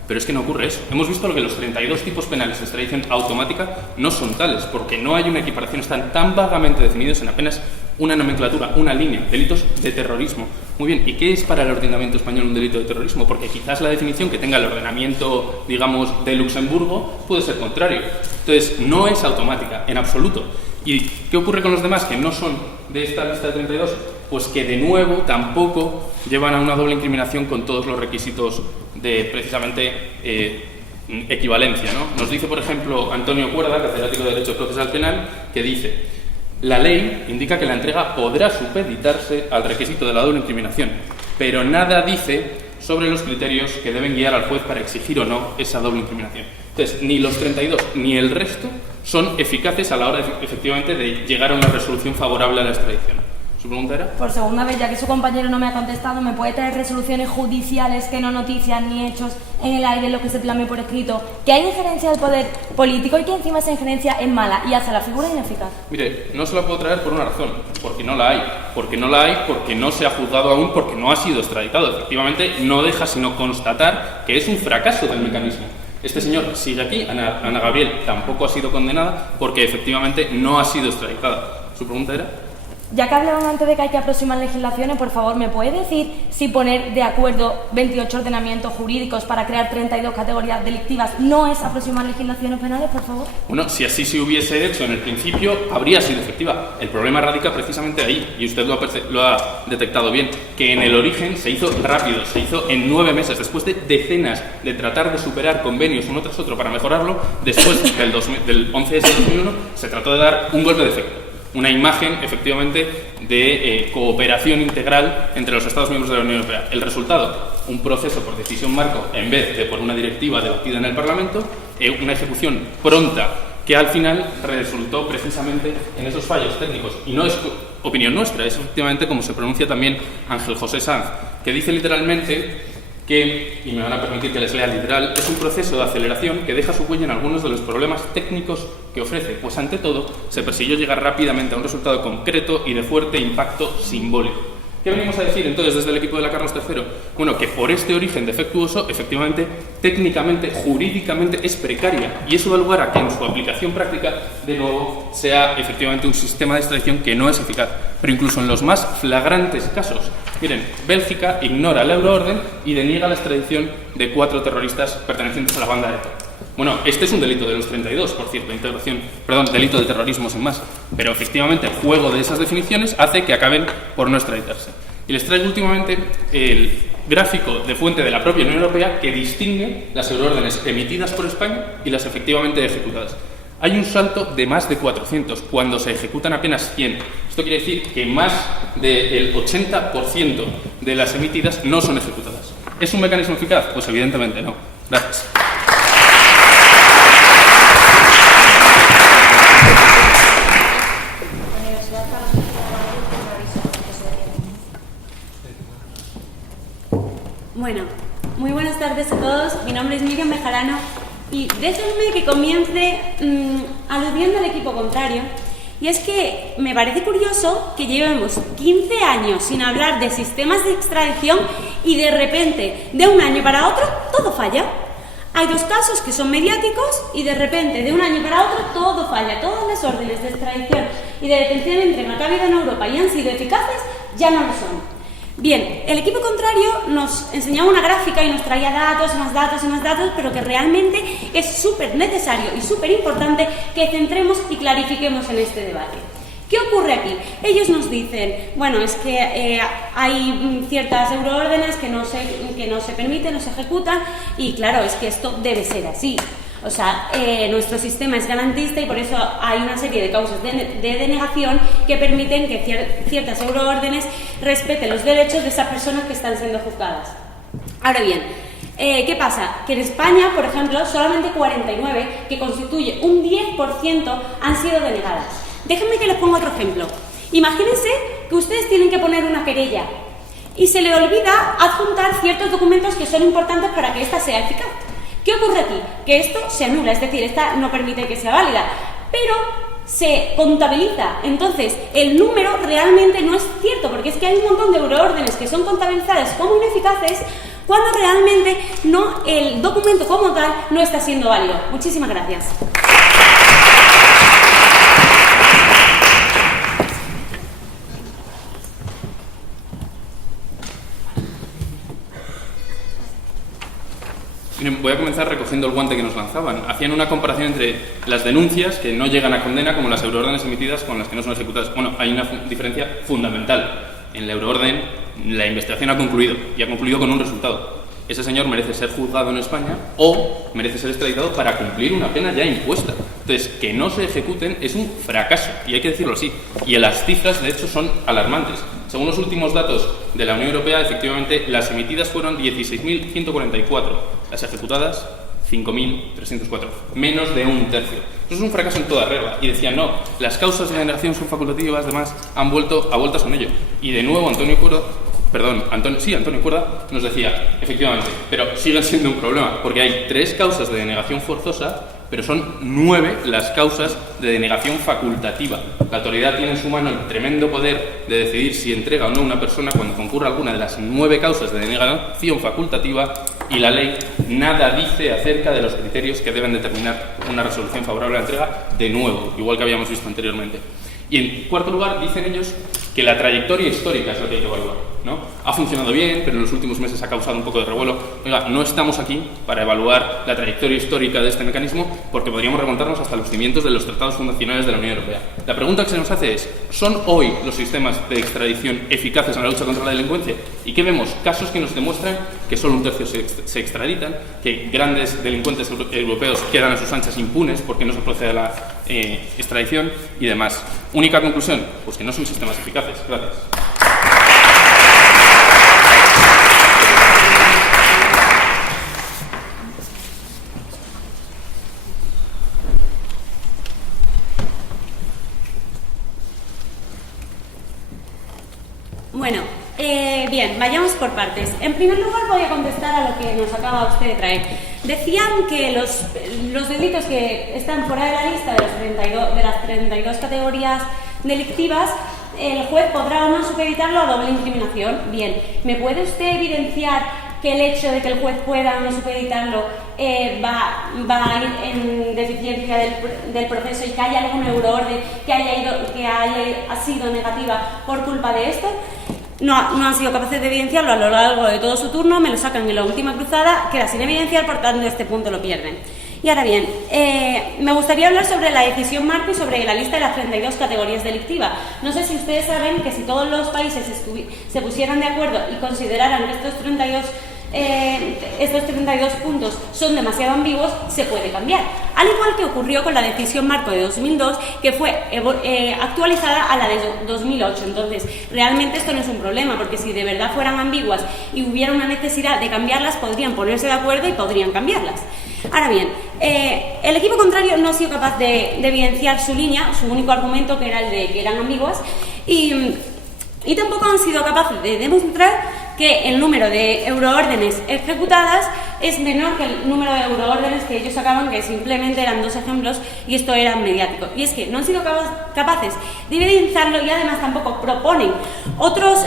pero es que no ocurre eso. Hemos visto que los 32 tipos penales de extradición automática no son tales, porque no hay una equiparación, están tan vagamente definidos en apenas una nomenclatura, una línea, delitos de terrorismo. Muy bien, ¿y qué es para el ordenamiento español un delito de terrorismo? Porque quizás la definición que tenga el ordenamiento, digamos, de Luxemburgo puede ser contrario. Entonces, no es automática, en absoluto. ¿Y qué ocurre con los demás que no son de esta lista de 32? Pues que de nuevo tampoco llevan a una doble incriminación con todos los requisitos de, precisamente, equivalencia, ¿no? Nos dice, por ejemplo, Antonio Cuerda, catedrático de Derecho Procesal Penal, que dice: la ley indica que la entrega podrá supeditarse al requisito de la doble incriminación, pero nada dice sobre los criterios que deben guiar al juez para exigir o no esa doble incriminación. Entonces, ni los 32 ni el resto son eficaces a la hora, efectivamente, de llegar a una resolución favorable a la extradición. ¿Su pregunta era? Por segunda vez, ya que su compañero no me ha contestado, ¿me puede traer resoluciones judiciales que no noticias ni hechos en el aire, lo que se plasme por escrito? Que hay injerencia del poder político y que encima esa injerencia es mala y hace la figura ineficaz. Mire, no se la puedo traer por una razón, porque no la hay. Porque no la hay, porque no se ha juzgado aún, porque no ha sido extraditado. Efectivamente, no deja sino constatar que es un fracaso del mecanismo. Este señor sigue aquí, Ana Gabriel tampoco ha sido condenada porque efectivamente no ha sido extraditada. ¿Su pregunta era? Ya que hablaban antes de que hay que aproximar legislaciones, por favor, ¿me puede decir si poner de acuerdo 28 ordenamientos jurídicos para crear 32 categorías delictivas no es aproximar legislaciones penales, por favor? Bueno, si así se hubiese hecho en el principio, habría sido efectiva. El problema radica precisamente ahí, y usted lo ha detectado bien, que en el origen se hizo rápido, se hizo en 9 meses, después de decenas de tratar de superar convenios uno tras otro para mejorarlo, después del 11 de 2001 se trató de dar un golpe de efecto. Una imagen, efectivamente, de cooperación integral entre los Estados miembros de la Unión Europea. El resultado, un proceso por decisión marco en vez de por una directiva debatida en el Parlamento, una ejecución pronta que al final resultó precisamente en esos fallos técnicos. Y no es opinión nuestra, es efectivamente como se pronuncia también Ángel José Sanz, que dice literalmente que, y me van a permitir que les lea literal, es un proceso de aceleración que deja su huella en algunos de los problemas técnicos que ofrece, pues ante todo se persiguió llegar rápidamente a un resultado concreto y de fuerte impacto simbólico. ¿Qué venimos a decir entonces desde el equipo de la Carlos III? Bueno, que por este origen defectuoso, efectivamente, técnicamente, jurídicamente es precaria, y eso da lugar a que en su aplicación práctica, de nuevo, sea efectivamente un sistema de extradición que no es eficaz. Pero incluso en los más flagrantes casos, miren, Bélgica ignora la euroorden y deniega la extradición de 4 terroristas pertenecientes a la banda ETA. Bueno, este es un delito de los 32, por cierto, delito de terrorismo sin más. Pero efectivamente el juego de esas definiciones hace que acaben por no extraditarse. Y les traigo últimamente el gráfico de fuente de la propia Unión Europea que distingue las euroórdenes emitidas por España y las efectivamente ejecutadas. Hay un salto de más de 400 cuando se ejecutan apenas 100. Esto quiere decir que más del 80% de las emitidas no son ejecutadas. ¿Es un mecanismo eficaz? Pues evidentemente no. Gracias. Bueno, muy buenas tardes a todos. Mi nombre es Miriam Bejarano y déjenme que comience aludiendo al equipo contrario. Y es que me parece curioso que llevemos 15 años sin hablar de sistemas de extradición y de repente, de un año para otro, todo falla. Hay 2 casos que son mediáticos y de repente, de un año para otro, todo falla. Todas las órdenes de extradición y de detención entre Maccabi en Europa y han sido eficaces, ya no lo son. Bien, el equipo contrario nos enseñaba una gráfica y nos traía datos, más datos y más datos, pero que realmente es súper necesario y súper importante que centremos y clarifiquemos en este debate. ¿Qué ocurre aquí? Ellos nos dicen, bueno, es que hay ciertas euroórdenes que no se permiten, no se ejecutan, y claro, es que esto debe ser así. O sea, nuestro sistema es garantista y por eso hay una serie de causas de denegación que permiten que ciertas euroórdenes respeten los derechos de esas personas que están siendo juzgadas. Ahora bien, ¿qué pasa? Que en España, por ejemplo, solamente 49, que constituye un 10%, han sido denegadas. Déjenme que les ponga otro ejemplo. Imagínense que ustedes tienen que poner una querella y se le olvida adjuntar ciertos documentos que son importantes para que ésta sea eficaz. ¿Qué ocurre aquí? Que esto se anula, es decir, esta no permite que sea válida, pero se contabiliza. Entonces, el número realmente no es cierto, porque es que hay un montón de euroórdenes que son contabilizadas como ineficaces cuando realmente el documento como tal no está siendo válido. Muchísimas gracias. Miren, voy a comenzar recogiendo el guante que nos lanzaban. Hacían una comparación entre las denuncias que no llegan a condena como las euroórdenes emitidas con las que no son ejecutadas. Bueno, hay una diferencia fundamental. En la euroorden la investigación ha concluido y ha concluido con un resultado. Ese señor merece ser juzgado en España o merece ser extraditado para cumplir una pena ya impuesta. Entonces, que no se ejecuten es un fracaso, y hay que decirlo así. Y las cifras, de hecho, son alarmantes. Según los últimos datos de la Unión Europea, efectivamente, las emitidas fueron 16.144, las ejecutadas 5.304, menos de un tercio. Eso es un fracaso en toda regla. Y decían, no, las causas de denegación son facultativas, además han vuelto a vueltas con ello. Y de nuevo Antonio Cuerda nos decía, efectivamente, pero siguen siendo un problema, porque hay 3 causas de denegación forzosa, pero son 9 las causas de denegación facultativa. La autoridad tiene en su mano el tremendo poder de decidir si entrega o no a una persona cuando concurra alguna de las 9 causas de denegación facultativa, y la ley nada dice acerca de los criterios que deben determinar una resolución favorable a la entrega, de nuevo, igual que habíamos visto anteriormente. Y en cuarto lugar, dicen ellos que la trayectoria histórica es lo que hay que evaluar, ¿no? Ha funcionado bien, pero en los últimos meses ha causado un poco de revuelo. Oiga, no estamos aquí para evaluar la trayectoria histórica de este mecanismo, porque podríamos remontarnos hasta los cimientos de los tratados fundacionales de la Unión Europea. La pregunta que se nos hace es, ¿son hoy los sistemas de extradición eficaces en la lucha contra la delincuencia? ¿Y qué vemos? Casos que nos demuestran que solo un tercio se extraditan, que grandes delincuentes europeos quedan a sus anchas impunes porque no se procede a la extradición y demás. Única conclusión, pues que no son sistemas eficaces. Gracias. Bueno, bien, vayamos por partes. En primer lugar voy a contestar a lo que nos acaba usted de traer. Decían que los delitos que están fuera de la lista de las 32 categorías delictivas, el juez podrá o no supeditarlo a doble incriminación. Bien, ¿me puede usted evidenciar que el hecho de que el juez pueda o no supeditarlo va a ir en deficiencia del proceso y que haya algún euroorden que haya sido negativa por culpa de esto? No han sido capaces de evidenciarlo a lo largo de todo su turno, me lo sacan en la última cruzada, queda sin evidenciar, por tanto este punto lo pierden. Y ahora bien, me gustaría hablar sobre la decisión marco y sobre la lista de las 32 categorías delictivas. No sé si ustedes saben que si todos los países se pusieran de acuerdo y consideraran que estos 32 puntos son demasiado ambiguos, se puede cambiar. Al igual que ocurrió con la decisión marco de 2002, que fue actualizada a la de 2008. Entonces, realmente esto no es un problema, porque si de verdad fueran ambiguas y hubiera una necesidad de cambiarlas, podrían ponerse de acuerdo y podrían cambiarlas. Ahora bien, el equipo contrario no ha sido capaz de evidenciar su línea, su único argumento, que era el de que eran ambiguas, y tampoco han sido capaces de demostrar que el número de euroórdenes ejecutadas es menor que el número de euroórdenes que ellos sacaban, que simplemente eran 2 ejemplos, y esto era mediático. Y es que no han sido capaces de evidenciarlo, y además tampoco proponen otros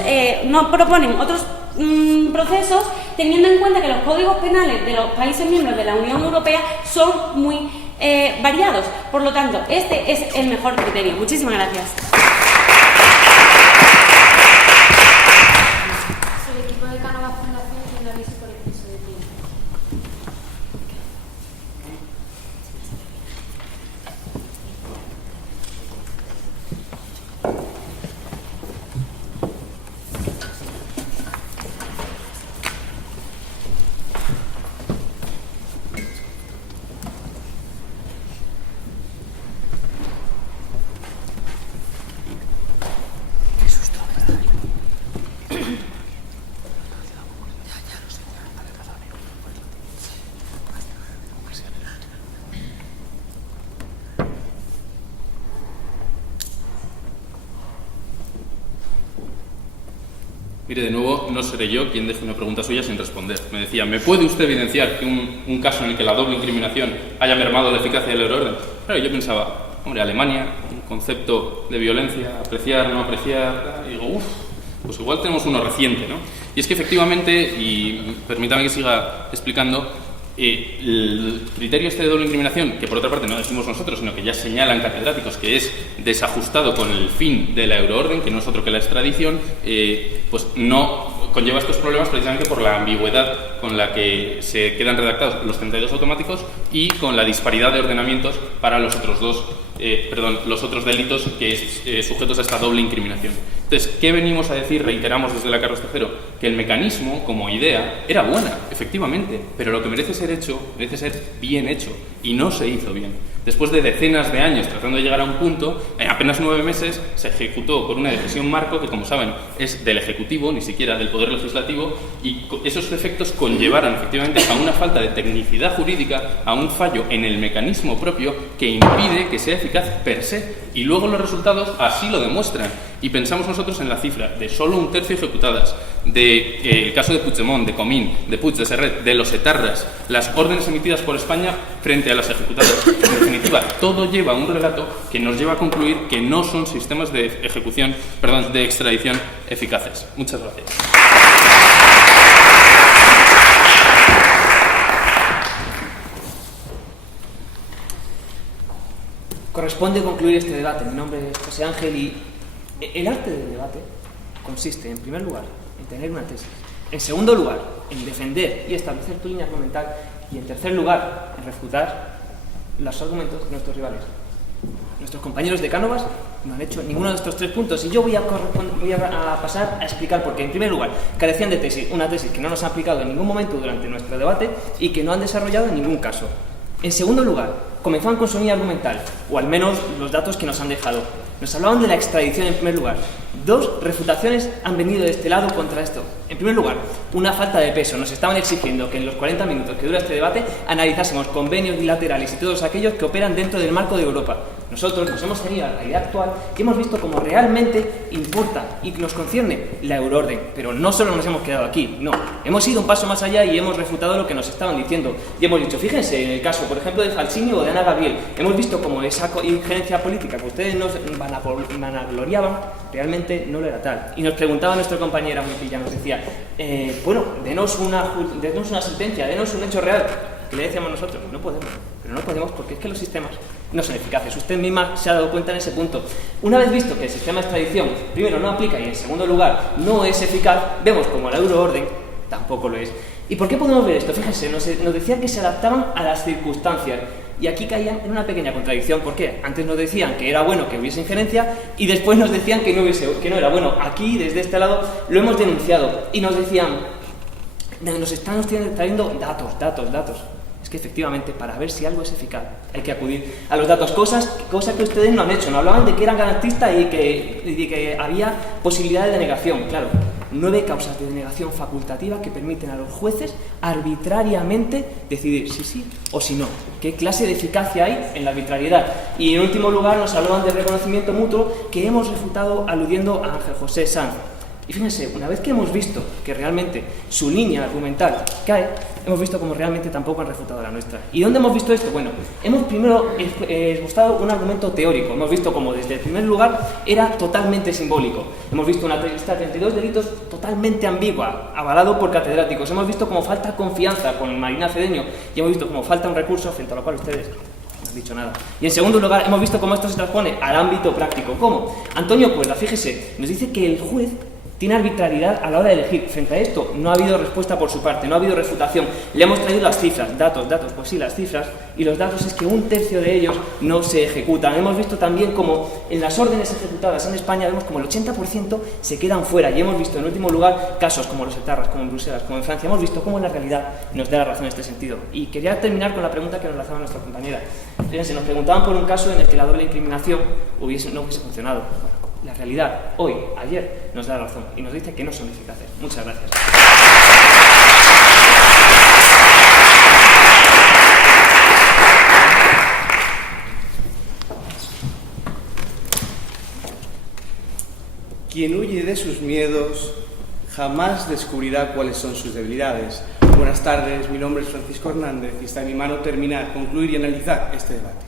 procesos, teniendo en cuenta que los códigos penales de los países miembros de la Unión Europea son muy variados. Por lo tanto, este es el mejor criterio. Muchísimas gracias. Mire, de nuevo, no seré yo quien deje una pregunta suya sin responder. Me decía, ¿me puede usted evidenciar que un caso en el que la doble incriminación haya mermado la eficacia del euroorden? Claro, yo pensaba, hombre, Alemania, un concepto de violencia, apreciar, no apreciar, y digo, pues igual tenemos uno reciente, ¿no? Y es que efectivamente, y permítame que siga explicando, el criterio este de doble incriminación, que por otra parte no decimos nosotros, sino que ya señalan catedráticos, que es desajustado con el fin de la euroorden, que no es otro que la extradición, pues no conlleva estos problemas precisamente por la ambigüedad con la que se quedan redactados los 32 automáticos y con la disparidad de ordenamientos para los otros dos los otros delitos sujetos a esta doble incriminación. Entonces, ¿qué venimos a decir? Reiteramos desde la Carlos III que el mecanismo, como idea, era buena, efectivamente, pero lo que merece ser bien hecho, y no se hizo bien. Después de decenas de años tratando de llegar a un punto, en apenas 9 meses se ejecutó por una decisión marco que, como saben, es del Ejecutivo, ni siquiera del Poder Legislativo, y esos efectos conllevaron efectivamente a una falta de tecnicidad jurídica, a un fallo en el mecanismo propio que impide que sea eficaz per se, y luego los resultados así lo demuestran. Y pensamos nosotros en la cifra de solo 1/3 ejecutadas, el caso de Puigdemont, de Comín, de Puig, de Serret, de los etarras, las órdenes emitidas por España frente a las ejecutadas. En definitiva, todo lleva a un relato que nos lleva a concluir que no son sistemas de extradición eficaces. Muchas gracias. Corresponde concluir este debate. Mi nombre es José Ángel y el arte del debate consiste, en primer lugar, en tener una tesis. En segundo lugar, en defender y establecer tu línea argumental. Y en tercer lugar, en refutar los argumentos de nuestros rivales. Nuestros compañeros de Cánovas no han hecho ninguno de estos 3 puntos y yo voy a pasar a explicar por qué. En primer lugar, carecían de tesis, una tesis que no nos ha aplicado en ningún momento durante nuestro debate y que no han desarrollado en ningún caso. En segundo lugar, comenzaban con su línea argumental, o al menos los datos que nos han dejado. Nos hablaban de la extradición en primer lugar. 2 refutaciones han venido de este lado contra esto. En primer lugar, una falta de peso. Nos estaban exigiendo que en los 40 minutos que dura este debate analizásemos convenios bilaterales y todos aquellos que operan dentro del marco de Europa. Nosotros nos hemos tenido a la realidad actual y hemos visto cómo realmente importa y nos concierne la euroorden. Pero no solo nos hemos quedado aquí, no. Hemos ido un paso más allá y hemos refutado lo que nos estaban diciendo. Y hemos dicho, fíjense, en el caso, por ejemplo, de Falcini o de Ana Gabriel, hemos visto cómo esa injerencia política que ustedes nos vanagloriaban realmente no lo era tal. Y nos preguntaba nuestra compañera Montilla, nos decía, denos una sentencia, denos un hecho real. Y le decíamos nosotros, no podemos, pero no podemos porque es que los sistemas no son eficaces. Usted misma se ha dado cuenta en ese punto. Una vez visto que el sistema de extradición, primero, no aplica y en segundo lugar, no es eficaz, vemos como la euroorden tampoco lo es. ¿Y por qué podemos ver esto? Fíjense, nos decían que se adaptaban a las circunstancias. Y aquí caían en una pequeña contradicción. ¿Por qué? Antes nos decían que era bueno que hubiese injerencia y después nos decían que no era bueno. Aquí, desde este lado, lo hemos denunciado y nos decían, nos están trayendo datos. Es que efectivamente, para ver si algo es eficaz, hay que acudir a los datos, cosas que ustedes no han hecho. No hablaban de que eran garantistas y que había posibilidad de denegación. Claro, 9 causas de denegación facultativa que permiten a los jueces arbitrariamente decidir si sí o si no. ¿Qué clase de eficacia hay en la arbitrariedad? Y en último lugar nos hablaban de reconocimiento mutuo que hemos refutado aludiendo a Ángel José Sanz. Y fíjense, una vez que hemos visto que realmente su línea argumental cae, hemos visto como realmente tampoco han refutado la nuestra. ¿Y dónde hemos visto esto? Bueno, hemos primero esbozado un argumento teórico. Hemos visto como desde el primer lugar era totalmente simbólico. Hemos visto una lista de 32 delitos totalmente ambigua, avalado por catedráticos. Hemos visto como falta confianza con Marina Cedeño y hemos visto como falta un recurso frente a lo cual ustedes no han dicho nada. Y en segundo lugar, hemos visto cómo esto se transpone al ámbito práctico. ¿Cómo? Antonio Cuerda, fíjese, nos dice que el juez tiene arbitrariedad a la hora de elegir. Frente a esto, no ha habido respuesta por su parte, no ha habido refutación. Le hemos traído las cifras, datos, pues sí, las cifras, y los datos es que 1/3 de ellos no se ejecutan. Hemos visto también como en las órdenes ejecutadas en España, vemos como el 80% se quedan fuera, y hemos visto en último lugar casos como los etarras, como en Bruselas, como en Francia. Hemos visto cómo la realidad nos da la razón en este sentido. Y quería terminar con la pregunta que nos lanzaba nuestra compañera. Fíjense, nos preguntaban por un caso en el que la doble incriminación no hubiese funcionado. La realidad, hoy, ayer, nos da la razón y nos dice que no son eficaces. Muchas gracias. Quien huye de sus miedos jamás descubrirá cuáles son sus debilidades. Buenas tardes, mi nombre es Francisco Hernández y está en mi mano terminar, concluir y analizar este debate.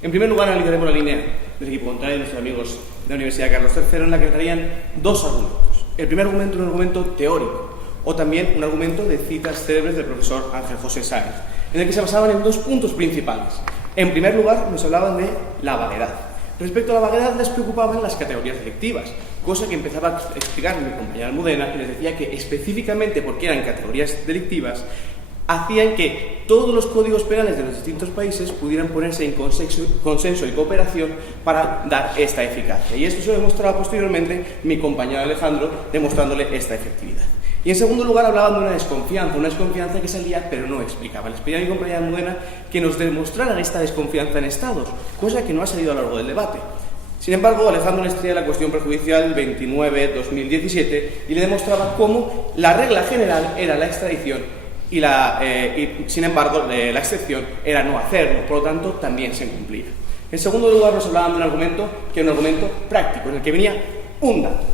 En primer lugar, analizaremos la línea del equipo contrario de nuestros amigos de la Universidad Carlos III, en la que traían 2 argumentos. El primer argumento es un argumento teórico, o también un argumento de citas célebres del profesor Ángel José Sáenz, en el que se basaban en 2 puntos principales. En primer lugar, nos hablaban de la vaguedad. Respecto a la vaguedad, les preocupaban las categorías delictivas, cosa que empezaba a explicar mi compañera Almudena, que les decía que específicamente porque eran categorías delictivas, hacían que todos los códigos penales de los distintos países pudieran ponerse en consenso y cooperación para dar esta eficacia. Y esto se lo demostraba posteriormente mi compañero Alejandro, demostrándole esta efectividad. Y en segundo lugar hablaban de una desconfianza que salía pero no explicaba. Les pedí a mi compañera Almudena que nos demostraran esta desconfianza en estados, cosa que no ha salido a lo largo del debate. Sin embargo, Alejandro les traía la cuestión prejudicial 29/2017 y le demostraba cómo la regla general era la extradición y sin embargo la excepción era no hacerlo, por lo tanto también se cumplía. En segundo lugar nos hablaban de un argumento que era un argumento práctico, en el que venía un dato.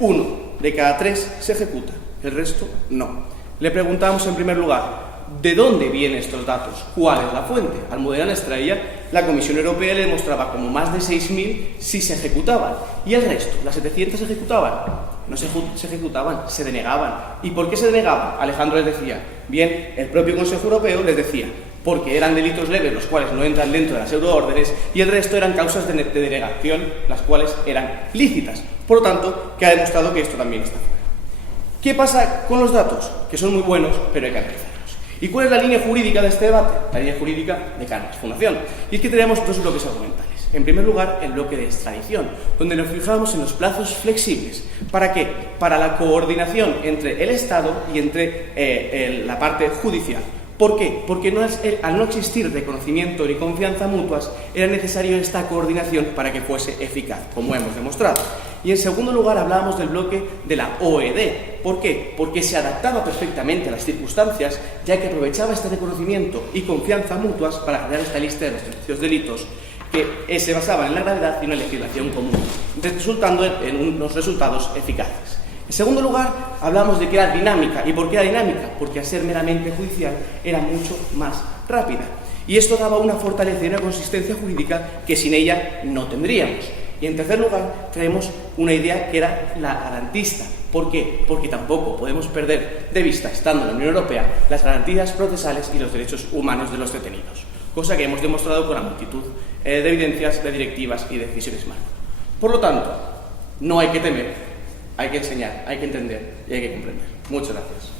1 de cada 3 se ejecuta, el resto no. Le preguntábamos en primer lugar, ¿de dónde vienen estos datos? ¿Cuál es la fuente? Almudena les traía, la Comisión Europea le demostraba como más de 6.000 sí se ejecutaban. ¿Y el resto? ¿Las 700 se ejecutaban? No se ejecutaban, se denegaban. ¿Y por qué se denegaban? Alejandro les decía, bien, el propio Consejo Europeo les decía, porque eran delitos leves, los cuales no entran dentro de las euroórdenes, y el resto eran causas de denegación, las cuales eran lícitas. Por lo tanto, que ha demostrado que esto también está fuera. ¿Qué pasa con los datos? Que son muy buenos, pero hay que analizarlos. ¿Y cuál es la línea jurídica de este debate? La línea jurídica de Cánovas Fundación. Y es que tenemos dos bloques argumentales. En primer lugar, el bloque de extradición, donde nos fijamos en los plazos flexibles. ¿Para qué? Para la coordinación entre el Estado y entre la parte judicial. ¿Por qué? Porque al no existir reconocimiento ni confianza mutuas, era necesario esta coordinación para que fuese eficaz, como hemos demostrado. Y en segundo lugar hablábamos del bloque de la OED. ¿Por qué? Porque se adaptaba perfectamente a las circunstancias, ya que aprovechaba este reconocimiento y confianza mutuas para crear esta lista de los 300 delitos que se basaban en la gravedad y una legislación común, resultando en unos resultados eficaces. En segundo lugar, hablamos de que era dinámica. ¿Y por qué era dinámica? Porque al ser meramente judicial era mucho más rápida. Y esto daba una fortaleza y una consistencia jurídica que sin ella no tendríamos. Y en tercer lugar, traemos una idea que era la garantista. ¿Por qué? Porque tampoco podemos perder de vista, estando en la Unión Europea, las garantías procesales y los derechos humanos de los detenidos. Cosa que hemos demostrado con la multitud de evidencias, de directivas y de decisiones marco. Por lo tanto, no hay que temer, hay que enseñar, hay que entender y hay que comprender. Muchas gracias.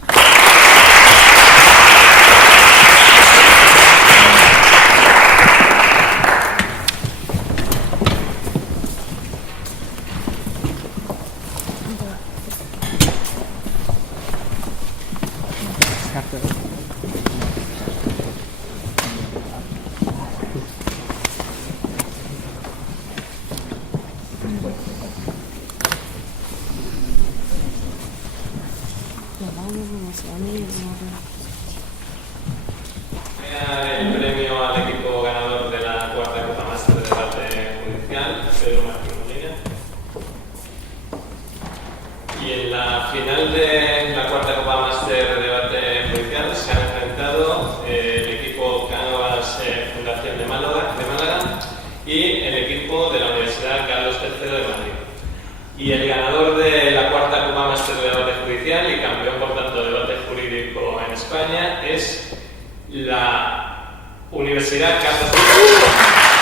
El premio al equipo ganador de la cuarta Copa Máster de Debate Judicial, Pedro Martín Molina. Y en la final de la cuarta Copa Máster de Debate Judicial se han enfrentado el equipo Cánovas Fundación de Málaga y el equipo de la Universidad Carlos III de Madrid. Y el ganador de la cuarta Copa Máster de Debate Judicial y campeón, por tanto, de debate jurídico en España es la Universidad Carlos III.